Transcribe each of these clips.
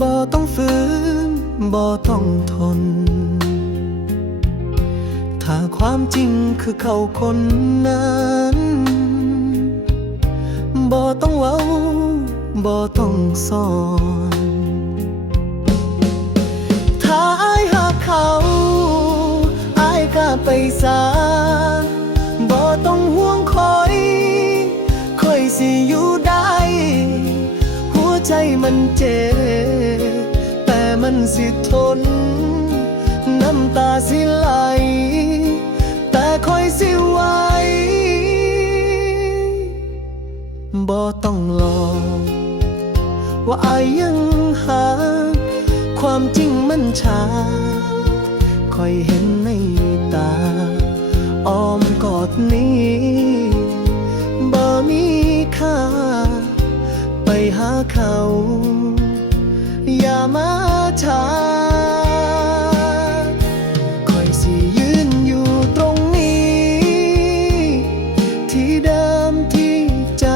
บ่ต้องฝืนบ่ต้องทนถ้าความจริงคือเขาคนนั้นบ่ต้องเว้าบ่ต้องซ่อนถ้าอ้ายหักเขาอ้ายก็ไปซะบ่ต้องห่วงคอยสิอยู่ได้หัวใจมันเจ็บแต่มันสิทนน้ำตาสิไหลแต่คอยสิไหวบ่ต้องหลอกว่าอายยังหาความจริงมันชาคอยเห็นในตาอ้อมกอดนี้บ่มีค่าไปหาเขาอย่ามาช้าคอยสิยืนอยู่ตรงนี้ที่เดิมที่ใจ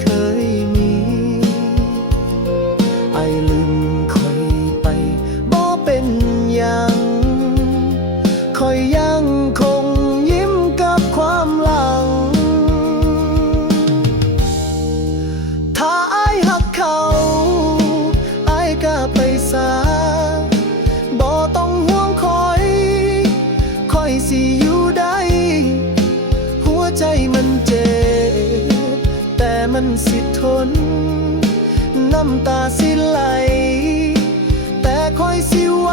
เคยมีไอ้ลืมคอยไปบ่เป็นหยังคอยยังคงยิ้มกับความหลังถ้าอ้ายหักเขาอ้ายก็ไปซะบ่ต้องห่วงคอยสิอยู่ได้หัวใจมันเจ็บแต่มันสิทนน้ำตาสิไหลแต่คอยสิไหว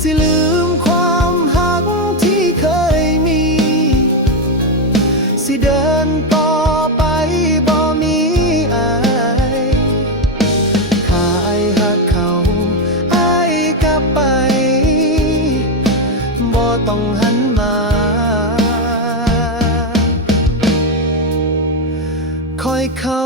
สิลืมความหักที่เคยมีสิเดินต่อไปบ่มีอายถ้าอ้ายหักเขาอ้ายกลับไปบ่ต้องหันมาคอยเขา